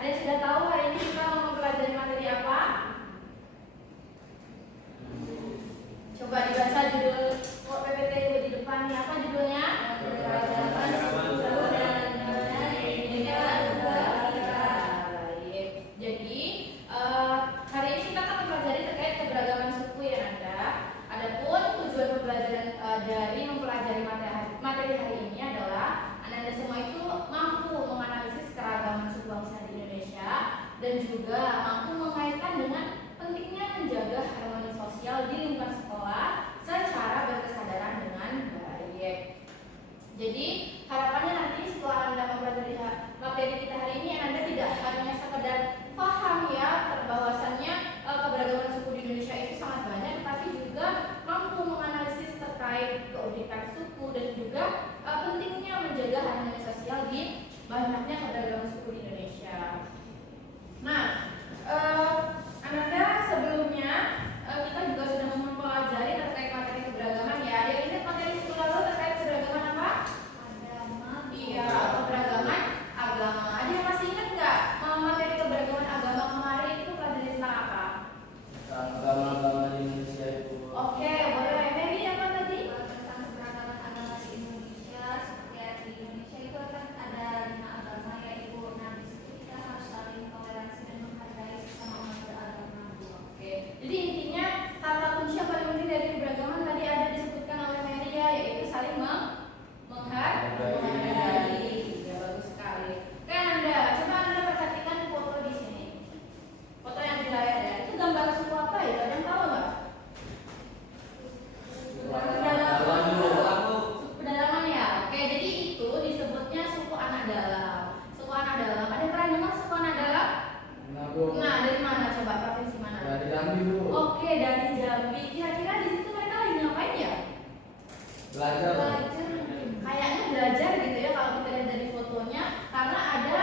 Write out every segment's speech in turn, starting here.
Ada yang sudah tahu hari ini kita mau mempelajari materi apa? Coba dibaca judul PPT di depan nih, apa judulnya? Jadi hari ini kita akan mempelajari terkait keberagaman suku ya Nanda. Adapun tujuan pembelajaran dari mempelajari materi hari ini adalah Anda semua itu mampu menganalisis keragaman suku bangsa di Indonesia dan juga mampu mengaitkan dengan pentingnya menjaga harmoni sosial di lingkungan sekolah secara berkesadaran dengan baik. Jadi harapannya nanti setelah Anda mempelajari materi kita hari ini, Anda tidak hanya sekedar paham ya bahwasannya keberagaman suku di Indonesia itu sangat banyak, tapi juga mampu menganalisis terkait keunikan suku dan juga pentingnya menjaga harmoni sosial di banyaknya keberagaman suku di Indonesia. Nah, Ananda sebelumnya kita juga sudah mempelajari terkait materi keberagaman ya. Ada yang ingat materi minggu lalu terkait keberagaman apa? Agama. Iya, keberagaman agama. Ada yang masih ingat nggak materi keberagaman agama kemarin itu pelajaran tentang apa? Agama-agama di Indonesia itu. Oke, boleh. Mary apa tadi? Tentang keberagaman agama di Indonesia. Seperti di Indonesia itu kan ada 5 agama yaitu di situ kita harus saling toleransi dan menghargai sesama umat beragama. Oke. Jadi intinya kata kunci yang paling penting dari keberagaman tadi ada disebutkan oleh Mary ya, yaitu saling menghargai. Ya, bagus sekali. Oke Anda, coba Anda perhatikan foto di sini. Foto yang di layar ya. Itu gambar suku apa ya? Ada yang tahu nggak? Pedalaman ya. Oke, jadi itu disebutnya suku anak dalam. Suku anak dalam. Ada yang pernah dengar suku anak dalam? Nah, dari mana coba? Provinsi mana? Dari Jambi Bu. Oke, dari Jambi. Kira-kira di situ mereka lagi ngapain ya? Belajar. Kayaknya belajar gitu ya kalau kita lihat dari fotonya, karena ada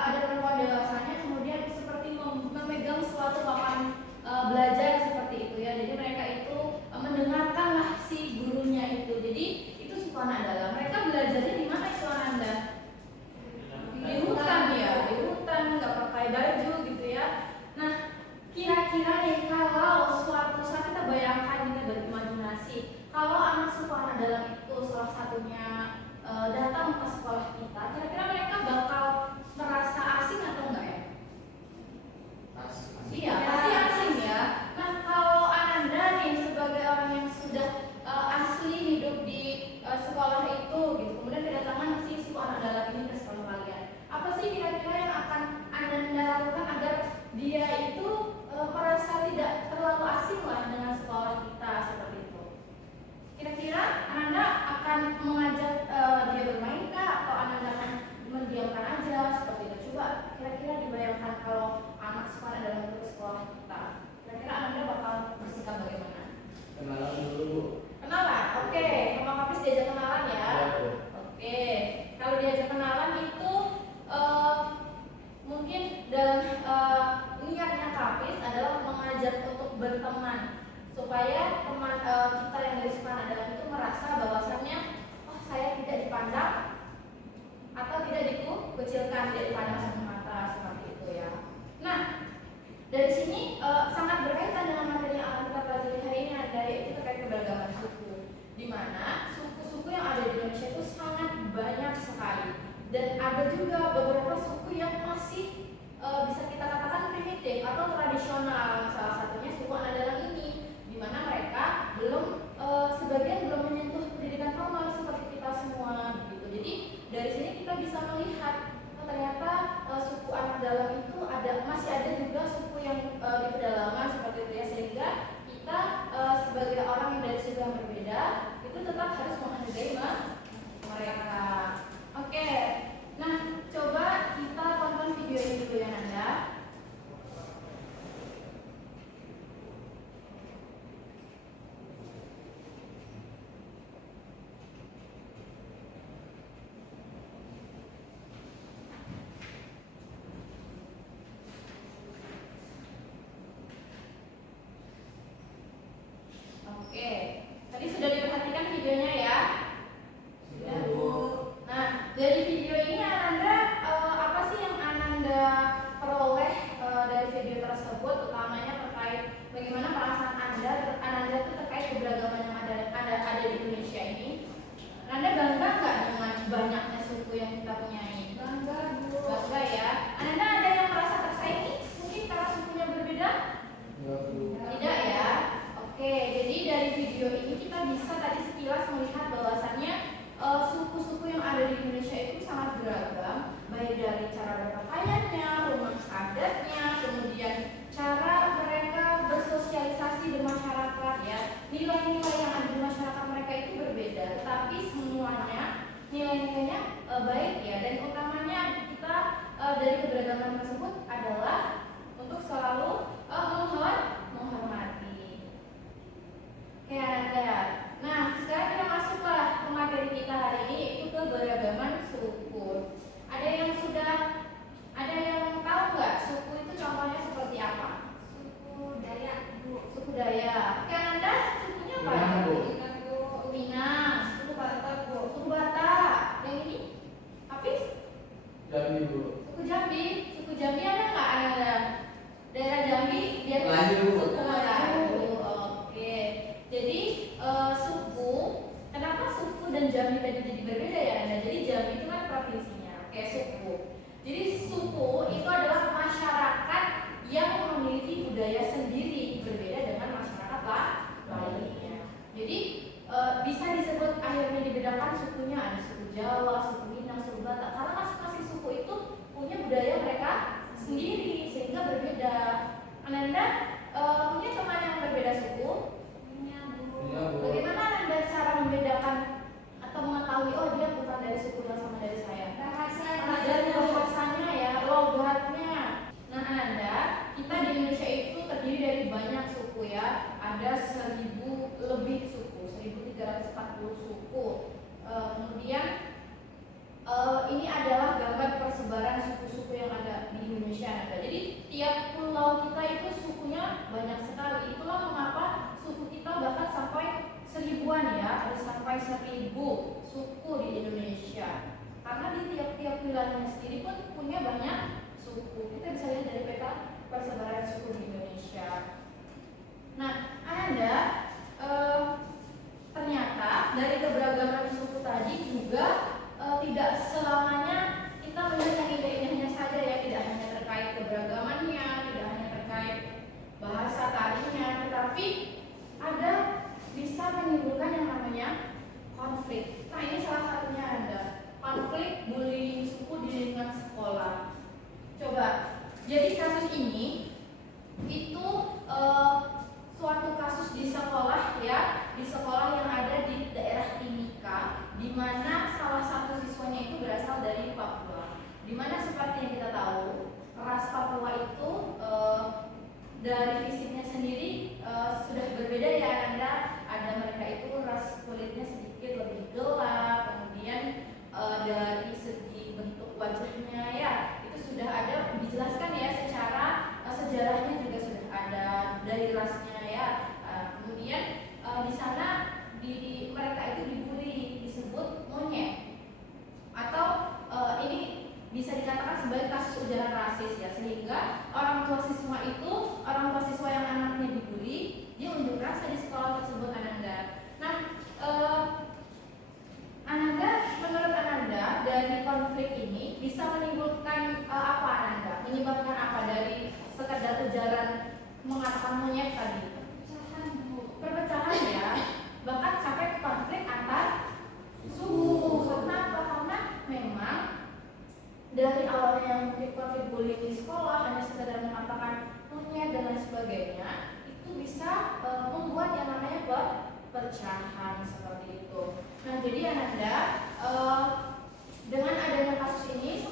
ada perempuan dewasanya kemudian seperti memegang suatu papan belajar seperti itu ya. Jadi mereka itu mendengarkanlah si gurunya itu. Jadi itu suku anak dalam. Mereka belajarnya di mana itu Anda? Di hutan ya, di hutan nggak pakai baju gitu ya. Nah, kira-kira nih kalau suatu saat kita bayangkan, kita berimajinasi kalau anak suku anak dalam itu salah satunya datang ke sekolah kita, kira-kira mereka bakal merasa asing atau enggak ya? Iya, pasti asing ya. Nah, kalau Ananda nih sebagai orang yang sudah asli hidup di sekolah itu gitu, kemudian kedatangan si suku anak dalam ini ke sekolah kalian, apa sih kira-kira yang akan Ananda lakukan agar dia itu merasa tidak terlalu asing lah dengan sekolah kita seperti itu? Kira-kira Ananda akan mengajak dia bermain kah, atau Ananda akan mendiamkan aja seperti itu? Coba kira-kira dibayangkan kalau anak sekolah dalam bentuk sekolah kita, kira-kira Ananda bakal bersikap bagaimana? Kenalan dulu Bu. Kenalan, oke. Sama Kapis diajak kenalan ya. Iya, Bu. Oke, kalau diajak kenalan itu mungkin dalam niatnya Kapis adalah mengajak untuk berteman supaya teman kita yang dari suku anak dalam itu merasa bahwasannya saya tidak dipandang atau tidak dikucilkan, tidak dipandang sebelah mata seperti itu ya. Nah, dari sini sangat berkaitan dengan materi yang akan kita pelajari hari ini, ada yaitu terkait keberagaman suku, di mana suku-suku yang ada di Indonesia itu sangat banyak sekali, dan ada juga beberapa suku yang masih bisa kita katakan primitif atau tradisional. Salah satunya suku anak dalam ini, di mana mereka belum sebagian belum menyentuh pendidikan formal seperti kita semua begitu. Jadi dari sini kita bisa melihat ternyata suku anak dalam itu masih ada juga suku yang di pedalaman seperti itu ya, sehingga kita sebagai orang yang dari suku yang berbeda itu tetap harus menghargai mereka. Oke, nah coba kita tonton video ini dulu ya Nanda. Oke, tadi punyai? Bangga, Bu. Bangga ya. Ananda ada yang merasa tersaingi? Mungkin karena sukunya berbeda? Enggak, Bu. Tidak ya. Oke, jadi dari video ini kita bisa tadi sekilas melihat bahwasannya suku-suku yang ada di Indonesia itu sangat beragam, baik dari cara berpakaiannya, rumah adatnya, kemudian cara mereka bersosialisasi di masyarakat ya. Nilai-nilai yang ada di masyarakat mereka itu berbeda, tetapi semuanya nilai-nilainya baik ya, dan utamanya kita dari keberagaman tersebut adalah untuk selalu menghormati. Oke Ananda. Nah sekarang kita masuklah ke materi kita hari ini, yaitu keberagaman suku. Ada yang tahu nggak suku itu contohnya seperti apa? Suku Dayak, Bu. Suku Dayak. Oke Ananda, sukunya apa? Minang, Bu. Minang, Bu. Suku Minang. Suku Batak, Bu. Suku Batak. Yang ini? Hafiz? Jambi, Bu. Suku Jambi. Suku Jambi ada nggak Ananda? Daerah Jambi biar Melayu, Bu. suku Melayu. Oke. Jadi suku, kenapa suku dan Jambi tadi jadi berbeda ya Anda? Jadi Jambi itu kan provinsinya. Oke, suku. Jadi suku itu adalah masyarakat yang memiliki budaya sendiri, berbeda dengan masyarakat lainnya. Jadi bisa disebut akhirnya dibedakan sukunya, ada suku Jawa, suku Minang, suku Batak, karena masing-masing suku itu punya budaya mereka sendiri sehingga berbeda. Ananda punya teman yang berbeda suku? Punya, Bu. Iya, Bu. Bagaimana Anda cara membedakan atau mengetahui oh dia bukan dari suku yang sama dari saya? Dari bahasanya ya, logatnya. Nah Ananda, kita di Indonesia itu terdiri dari banyak suku ya. Ada 1000 lebih suku, 1340 suku. Kemudian ini adalah gambar persebaran suku-suku yang ada di Indonesia Anda. Jadi tiap pulau kita itu sukunya banyak sekali. Itulah mengapa suku kita bahkan sampai 1000-an ya, ada sampai 1000 suku di Indonesia. Karena di tiap-tiap wilayahnya sendiri pun punya banyak suku. Kita bisa lihat dari peta persebaran suku di Indonesia. Nah, Ananda, ternyata dari keberagaman suku tadi juga tidak selamanya kita melihat yang indah-indahnya saja ya, tidak hanya terkait keberagamannya, tidak hanya terkait bahasa tarinya, tetapi ada bisa menimbulkan yang namanya konflik. Nah ini salah satunya ada konflik bullying suku di lingkungan sekolah. Coba, jadi kasus ini itu suatu kasus di sekolah ya, di sekolah yang ada di daerah Timika, di mana salah satu siswanya itu berasal dari Papua. Di mana seperti yang kita tahu, ras Papua itu dari fisiknya sendiri sudah berbeda ya Anda. Ada mereka itu ras kulitnya sedikit lebih gelap, kemudian dari segi bentuk wajahnya ya itu sudah ada dijelaskan ya secara sejarahnya juga sudah ada dari rasnya ya. Kemudian di sana mereka itu dibully, disebut monyet, atau ini bisa dikatakan sebagai kasus ujaran rasis ya, sehingga orang tua siswa yang anaknya dibully, dia unjuk rasa di sekolah tersebut Ananda. Nah, Ananda, menurut Ananda dari konflik ini bisa menimbulkan apa Ananda? Menyebabkan apa dari sekedar ujaran mengatakan monyet tadi? Perpecahan ya, bahkan sampai konflik antar suku. Kenapa? Karena memang dari awalnya yang mungkin konflik bullying di sekolah hanya sekedar mengatakan monyet dan lain sebagainya, itu bisa membuat yang namanya perpecahan seperti itu. Nah jadi Ananda, dengan adanya kasus ini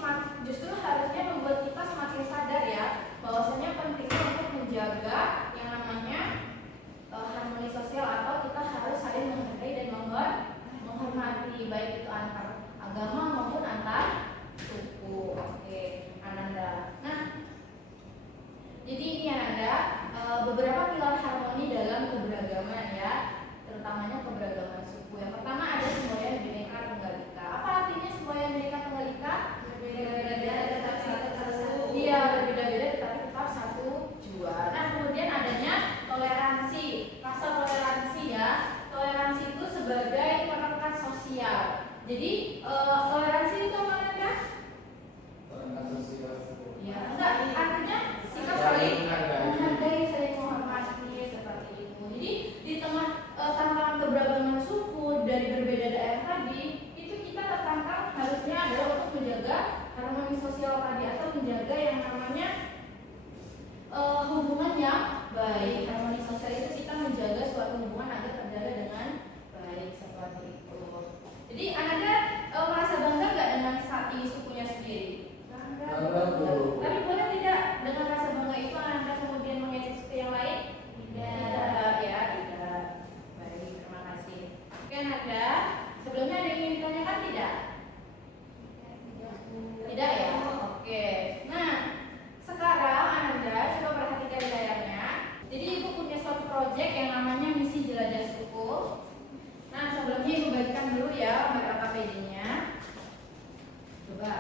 justru harusnya membuat kita semakin sadar ya bahwasanya pentingnya untuk menjaga yang namanya harmoni sosial, atau kita harus saling menghargai dan menghormati baik itu antar agama maupun antar suku. Oke, Ananda. Nah, jadi ini Ananda beberapa pilar harmoni dalam keberagaman ya, terutamanya keberagaman suku. Yang pertama ada semboyan Bhinneka Tunggal Ika. Apa artinya semboyan Bhinneka Tunggal Ika? Berbeda-beda tetap satu. Iya, berbeda-beda tetapi tetap satu jua. Nah, kemudian adanya toleransi, rasa toleransi ya. Toleransi itu sebagai perekat sosial. Jadi toleransi itu apa Anda? Nanda, sebelumnya ada yang ingin ditanyakan tidak? Tidak ya? Oke. Nah, sekarang Ananda coba perhatikan di layarnya. Jadi Ibu punya suatu proyek yang namanya misi jelajah suku. Nah, sebelumnya Ibu bagikan dulu ya LKPD-nya. Coba.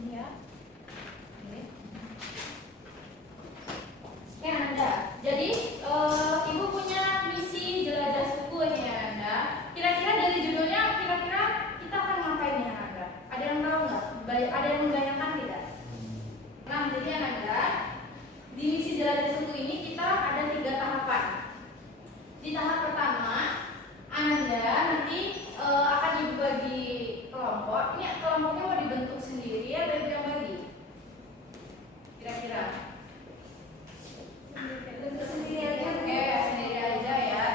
Ini ya. Ini. Oke Ananda, jadi Ibu punya misi jelajah suku ini ya Ananda. Kira-kira dari judulnya, kira-kira kita akan ngapain ya Ananda? Ada yang tahu nggak? Ada yang membayangkan tidak? Nah, jadi Ananda, di misi jelajah suku ini kita ada 3 tahapan. Di tahap pertama, Ananda nanti akan Ibu bagi kelompok. Ini kelompoknya mau dibentuk sendiri atau Ibu yang bagi? Kira-kira? Bentuk sendiri aja. Oke, sendiri aja ya.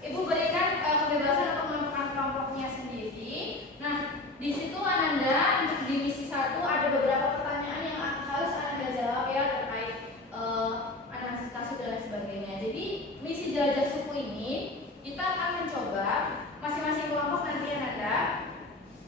Ibu berikan kebebasan untuk menentukan kelompoknya sendiri. Nah, di situ Ananda di misi 1 ada beberapa pertanyaan yang harus Ananda jawab ya terkait analisis kasus dan lain sebagainya. Jadi misi jelajah suku ini kita akan mencoba masing-masing kelompok nanti Ananda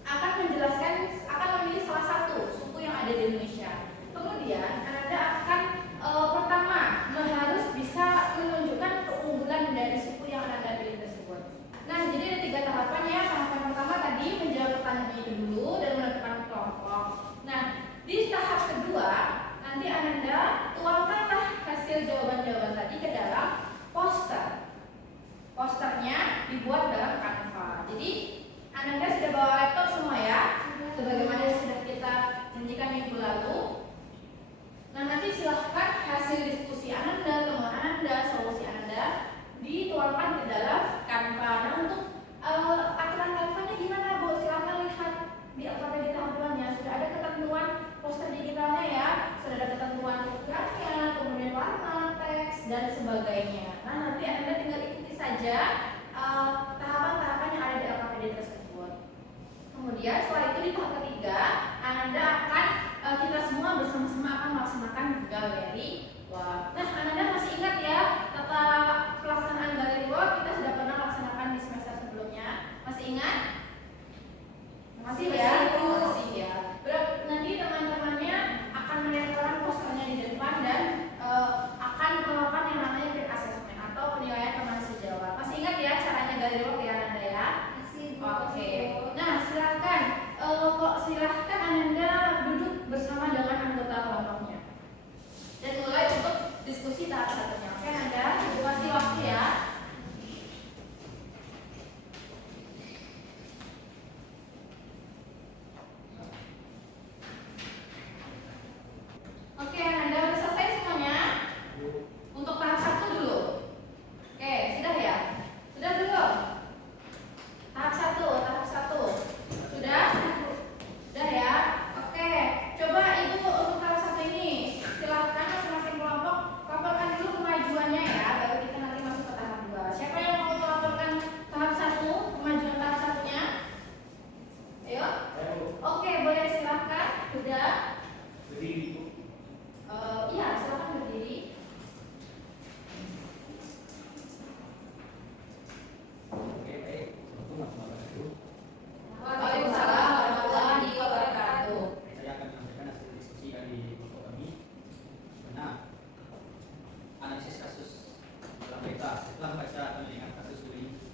akan menjelaskan, akan memilih salah satu suku yang ada di Indonesia. Kemudian Ananda akan pertama harus bisa menunjukkan keunggulan dari suku yang Ananda pilih tersebut. Nah, jadi ada 3 tahapan ya. Tahapan pertama tadi menjawab pertanyaan itu dulu dan menentukan kelompok. Nah, di tahap kedua nanti Ananda tuangkanlah hasil jawaban-jawaban tadi ke dalam poster. Posternya dibuat dalam Canva. Jadi Ananda sudah bawa laptop semua ya, sebagaimana yang sudah kita janjikan minggu lalu. Nah, nanti silahkan hasil diskusi Ananda, temuan Ananda, solusi Ananda dituangkan ke dalam Canva. Nah, untuk aturan Canva-nya gimana Bu? Silahkan lihat di LKPD tahap 2-nya. Sudah ada ketentuan poster digitalnya ya, sudah ada ketentuan ukurannya, kemudian warna, teks, dan sebagainya. Nah, nanti Ananda tinggal ikuti saja tahapan-tahapan yang ada di LKPD tersebut. Kemudian setelah itu di tahap ketiga, Ananda akan kita semua bersama-sama akan melaksanakan galeri walk. Nah, Ananda masih ingat ya tata pelaksanaan galeri walk kita sudah pernah laksanakan di semester sebelumnya. Masih ingat? Masih ya? Masih ya. Nanti teman-temannya akan menempelkan posternya di depan dan akan melakukan yang namanya peer assessment atau penilaian teman sejawat. Masih ingat ya caranya galeri walk ya Ananda ya? Oke. Nah, silahkan Ananda duduk bersama dengan anggota kelompoknya dan mulai untuk diskusi tahap satunya. Oke Ananda, Ibu kasih waktu ya. Oke Ananda, udah selesai semuanya? Untuk tahap 1 dulu. Oke, sudah ya? Sudah belum? Tahap 1. Sudah? Sudah ya? Oke, coba Ibu untuk tahap 1 ini silahkan masing-masing kelompok laporkan dulu kemajuannya ya, baru kita nanti masuk ke tahap 2. Siapa yang mau melaporkan tahap 1, kemajuan tahap 1-nya? Ayo? Oke, boleh silahkan. Sudah? Berdiri Bu. Iya, silahkan berdiri. Oke, baik. Assalamualaikum. Waalaikumsalam warahmatullahi wabarakatuh. Saya akan menyampaikan hasil diskusi dari kelompok kami. Nah, analisis kasus dalam peta. Setelah membaca penelitian kasus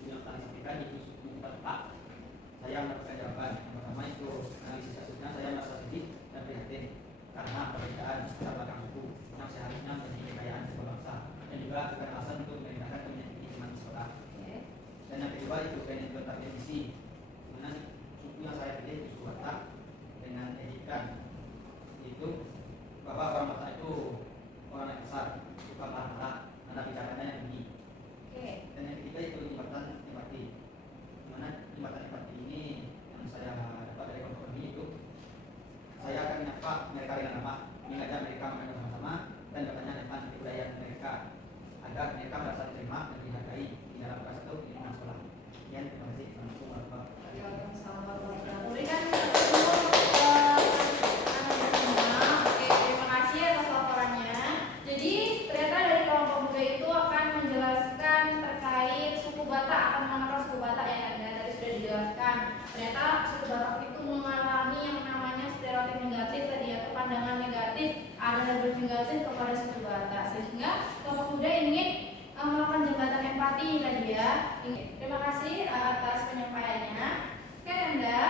yang telah disampaikan di suku 4 saya mendapatkan jawaban. Yang pertama itu analisis kasusnya saya merasa sedih dan prihatin karena perbedaan latar belakang suku yang seharusnya menjadi kekayaan sebuah bangsa dan juga bukan alasan untuk merendahkan penyakit teman di sekolah. Dan yang kedua itu manajemen target misi. Mana suku yang saya pilih itu suku Batak dengan etika itu bahwa orang Batak itu orang yang besar, suka marah-marah, nada bicaranya yang tinggi. Dan yang ketiga itu jembatan empati. Mana jembatan empati ini yang saya dapat dari kelompok ini itu saya akan menyapa mereka dengan nama, mengajak mereka wajah kepada suku Batak, sehingga kelompok muda ingin melakukan jembatan empati tadi ya. Terima kasih atas penyampaiannya. Oke Anda,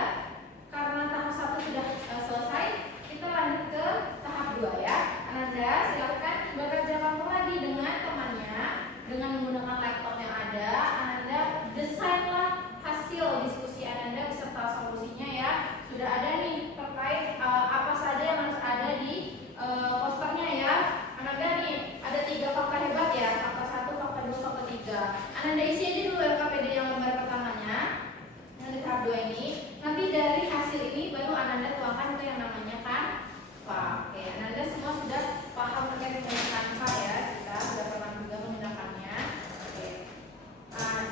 karena tahap 1 sudah selesai, kita lanjut ke tahap 2 ya. Anda silakan bekerja kelompok lagi dengan temannya dengan menggunakan laptop yang ada. Anda desainlah hasil diskusi Anda beserta solusinya ya. Sudah ada nih terkait apa saja yang harus ada di posternya ya. Anda nih ada 3 fakta hebat ya. Fakta 1, fakta 2, fakta 3. Anda isi aja dulu LKPD yang lembar pertamanya. Yang di tahap 2 ini. Nanti dari hasil ini baru Anda tuangkan ke yang namanya Canva. Oke, Anda semua sudah paham terkait dengan Canva ya. Kita sudah pernah juga menggunakannya. Oke.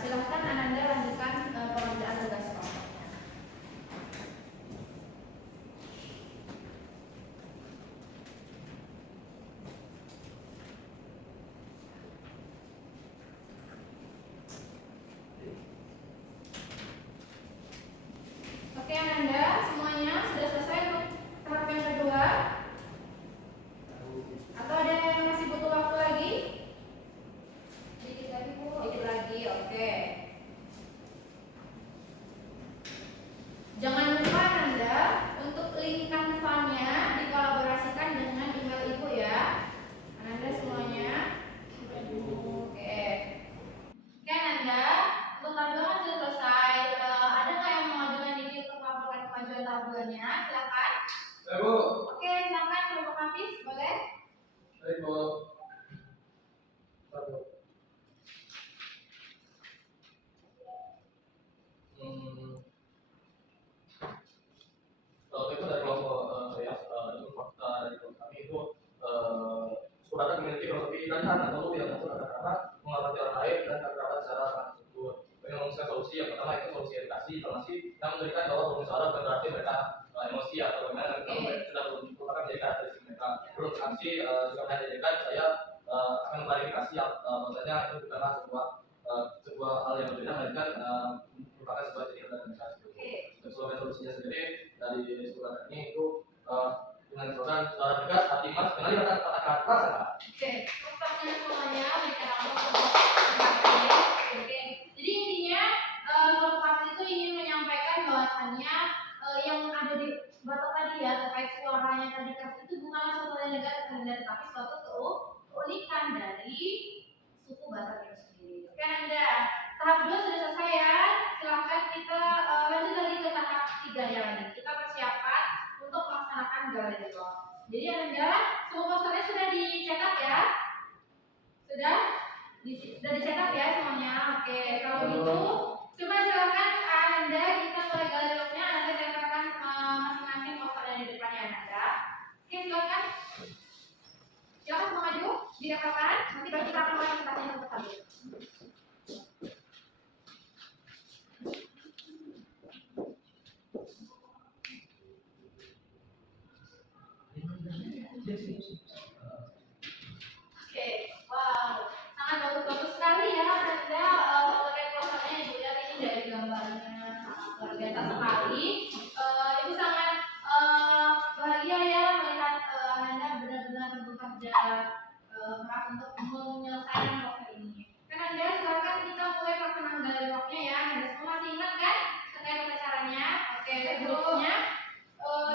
Silahkan Anda lanjutkan pengerjaan tugas kelompoknya. Oke, Anda semuanya sudah selesai untuk tahap yang kedua? Atau ada yang masih butuh waktu lagi? Sedikit lagi Bu. Dikit lagi, oke. Jangan lupa Anda untuk link Canva-nya dikolaborasikan dengan email Ibu ya. Anda semuanya. Oke. Oke Anda, untuk tahap 2 kan sudah selesai. Ada nggak yang mengajukan diri untuk melaporkan kemajuan tahap 2-nya? Silakan. Bu. Oke, silakan kelompok Hafiz, boleh? Baik, Bu. Satu. Itu dari kelompok saya, itu fakta dari kelompok kami itu suku Batak memiliki filosofi dan karena perlu yang mengatur agar dapat menghormati orang lain dan kerabat secara sangat subur. Dengan merumuskan solusi yang pertama itu solusi edukasi, informasi yang memberikan bahwa bermusyawarah bukan berarti mereka emosi atau bagaimana, namun sudah merupakan menjadi karakteristik mereka. Terus aksi juga menjadikan saya akan mengklarifikasi bahwasanya itu bukanlah sebuah hal yang berbeda, melainkan merupakan sebuah ciri khas mereka. Dan slogan solusinya sendiri dari surat ini itu dengan slogan suara tegas, hati mas, kenali kata-kata rasa. Oke, pertanyaan semuanya mereka Oke, jadi intinya kelompok Hafiz itu ingin menyampaikan bahwasannya yang ada di Batak tadi ya terkait suaranya tadi kasih itu bukanlah suatu yang negatif, tetapi suatu keunikan dari suku Batak itu sendiri. Oke Anda, tahap 2 sudah selesai ya. Silahkan kita lanjut lagi ke tahap 3 ya. Kita persiapan untuk melaksanakan galeri walk. Jadi Anda semua posternya sudah dicetak ya? Sudah dicetak ya semuanya. Oke, kalau gitu coba silakan Anda kita mulai galeri walknya. Anda tempelkan masing-masing posternya di depannya Anda. Oke, silakan. Silakan semua maju, ditempelkan. Nanti baru kita akan mulai presentasinya satu persatu. Oke, wow, sangat bagus-bagus sekali ya Anda terkait posternya Ibu lihat ini dari gambarnya luar biasa sekali. Ibu sangat bahagia ya melihat Anda benar-benar bekerja keras untuk menyelesaikan poster ini. Kan Anda silakan kita mulai pelaksanaan galeri walknya ya. Anda semua masih ingat kan terkait tata caranya? Oke, sebelumnya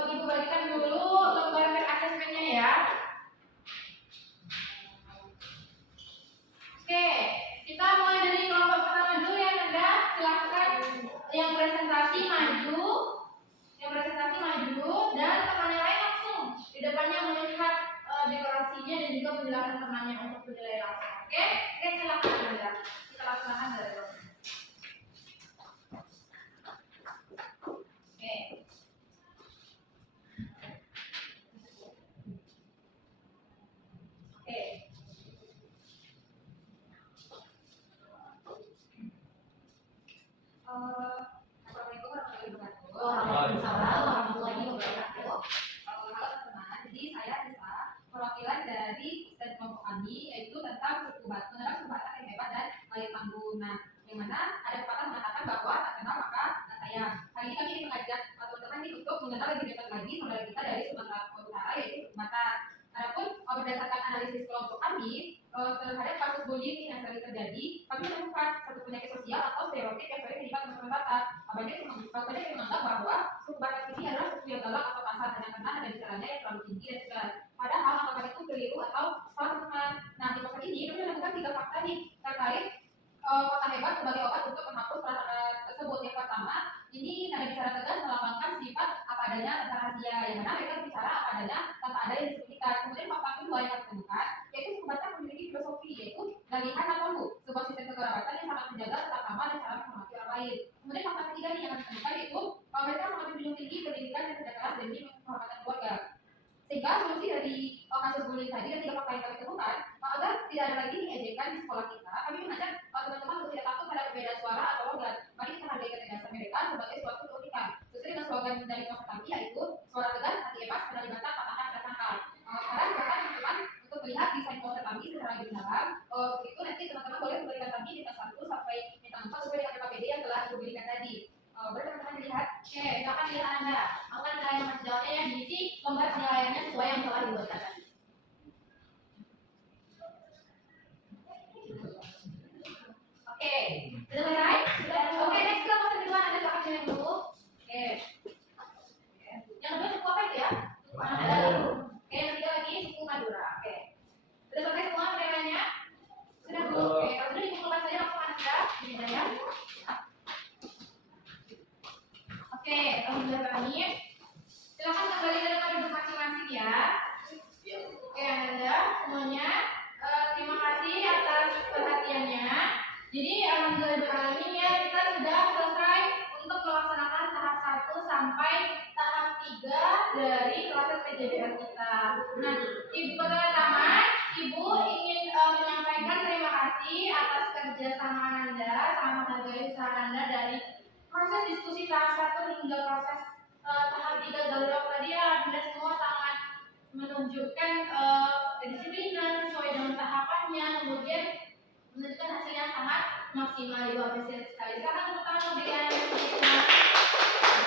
Ibu bagikan dulu lembar asesmennya ya. Oke, kita mulai dari kelompok pertama dulu ya Anda. Silahkan yang presentasi maju, dan teman yang lain langsung di depannya melihat dekorasinya dan juga penjelasan temannya untuk menilai langsung. Oke, silakan Anda. Kita laksanakan dari dulu. Oke. Oke. Assalamualaikum warahmatullahi wabarakatuh. Waalaikumsalam warahmatullahi wabarakatuh. Halo teman-teman, jadi saya Risa, perwakilan dari stand kelompok kami yaitu tentang suku Batak yang hebat dan layak Tambunan, yang mana ada pepatah mengatakan bahwa tak kenal maka tak sayang. Hari ini kami ingin mengajak teman-teman ini untuk mengenal lebih dekat lagi saudara kita dari Sumatera Utara yaitu suku Batak. Adapun berdasarkan analisis kelompok kami terhadap kasus bullying yang sering terjadi, kami menemukan satu penyakit sosial atau stereotip yang sering menimpa teman-teman Batak. Banyak yang menganggap bahwa suku Batak ini adalah suku yang galak atau kasar hanya karena ada bicaranya yang terlalu tinggi dan tegas. Padahal anggapan itu keliru atau salah teman. Nah, di podcast ini kami menemukan 3 fakta nih terkait kota hebat sebagai obat untuk menghapus perasaan tersebut. Yang pertama, ini nada bicara tegas melambangkan sifat apa adanya tanpa rahasia, yang mana mereka bicara apa adanya tanpa ada yang disembunyikan. Kemudian fakta kedua yang kami temukan, yaitu suku Batak memiliki filosofi, yaitu galihan atau lu, sebuah sistem kekerabatan yang sangat menjaga tata krama dan cara menghormati orang lain. Kemudian fakta ketiga nih yang kami temukan, yaitu mereka sangat menjunjung tinggi pendidikan dan kerja keras demi penghormatan keluarga. Sehingga solusi dari kasus bullying tadi dan 3 fakta yang kami temukan, agar tidak ada lagi ejekan di sekolah kita, kami mengajak teman-teman untuk tidak takut pada perbedaan suara atau logat. Mari kita hargai ketegasan mereka sebagai suatu keunikan. Sesuai dengan slogan dari kelompok kami, yaitu suara tegas, hati bebas, pernah dibantah, patahkan, tersangka. Sekarang silakan teman-teman untuk melihat desain poster kami secara lebih dalam. Itu nanti teman-teman boleh memberikan kami bintang 1 sampai bintang 4 sesuai dengan KPD yang telah diberikan tadi. Boleh teman-teman dilihat? Oke, silakan dilihat Anda. Aku akan nilai masih jawabnya yang diisi lembar penilaiannya sesuai yang telah dibuatkan tadi. Oke, sudah selesai? Sudah. Oke, next ke poster kedua, Anda silakan pilih dulu. Oke. Yang kedua suku apa itu ya? Suku Madura. Oke, yang ketiga lagi suku Madura. Oke. Sudah selesai semua penilaiannya? Sudah Bu. Oke, kalau sudah dikumpulkan saja langsung Anda. Ini ya. Oke, alhamdulillah kami. Silakan kembali ke tempat duduk masing-masing ya. Oke, Anda semuanya. Terima kasih atas perhatiannya. Jadi alhamdulillah ya kita sudah selesai untuk melaksanakan tahap 1 sampai tahap 3 dari proses PJBL kita. Nah, Ibu Ketua Taman, Ibu ingin menyampaikan terima kasih atas kerjasama Anda, sangat menghargai usaha Anda dari proses diskusi tahap 1 hingga proses tahap 3 Galileo tadi ya. Anda semua sangat menunjukkan kedisiplinan sesuai dengan tahapannya, kemudian menunjukkan hasilnya sangat maksimal. Ibu apresiasi sekali. Sekarang tepuk tangan untuk diri Anda sendiri.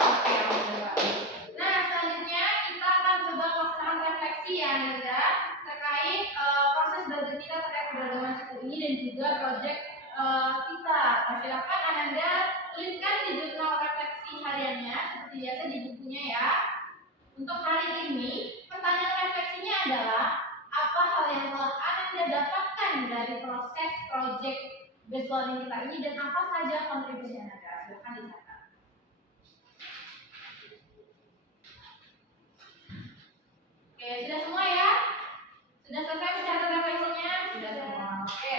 Oke, alhamdulillah. Nah, selanjutnya kita akan coba melaksanakan refleksi ya Anda terkait proses belajar kita terkait keberagaman suku ini dan juga proyek kita. Silakan Anda tuliskan di jurnal refleksi hariannya seperti biasa di bukunya ya. Untuk hari ini, pertanyaan refleksinya adalah apa hal yang telah Anda dapatkan dari proses proyek based learning kita ini dan apa saja kontribusi Anda? Silakan dicatat. Oke, sudah semua ya? Sudah selesai mencatat refleksinya? Sudah semua. Oke.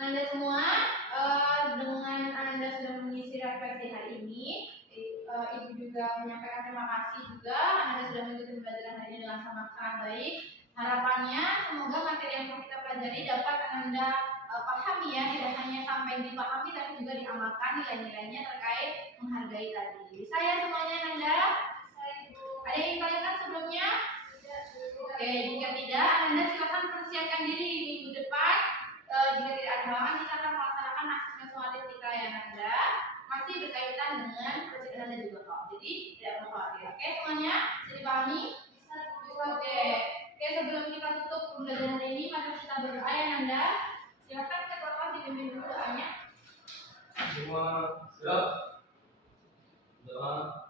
Anda semua dengan Anda sudah mengisi refleksi hari ini, Ibu juga menyampaikan terima kasih juga. Anda sudah mengikuti pembelajaran hari ini dengan sangat baik. Harapannya semoga materi yang kita pelajari dapat Anda pahami ya, tidak hanya sampai dipahami tapi juga diamalkan nilai-nilainya terkait menghargai tadi. Saya semuanya Anda. Ada yang ditanyakan sebelumnya? Oke, jika tidak, Anda silakan persiapkan diri minggu depan. Jika tidak ada halangan, kita akan melaksanakan asesmen sumatif kita yang Anda masih berkaitan dengan proyek Anda juga kok. Jadi tidak perlu khawatir. Oke, semuanya bisa dipahami? Oke, sebelum kita tutup pembelajaran ini, mari kita berdoa ya Anda. Silakan ketua dipimpin dulu doanya. Semua siap. Doa.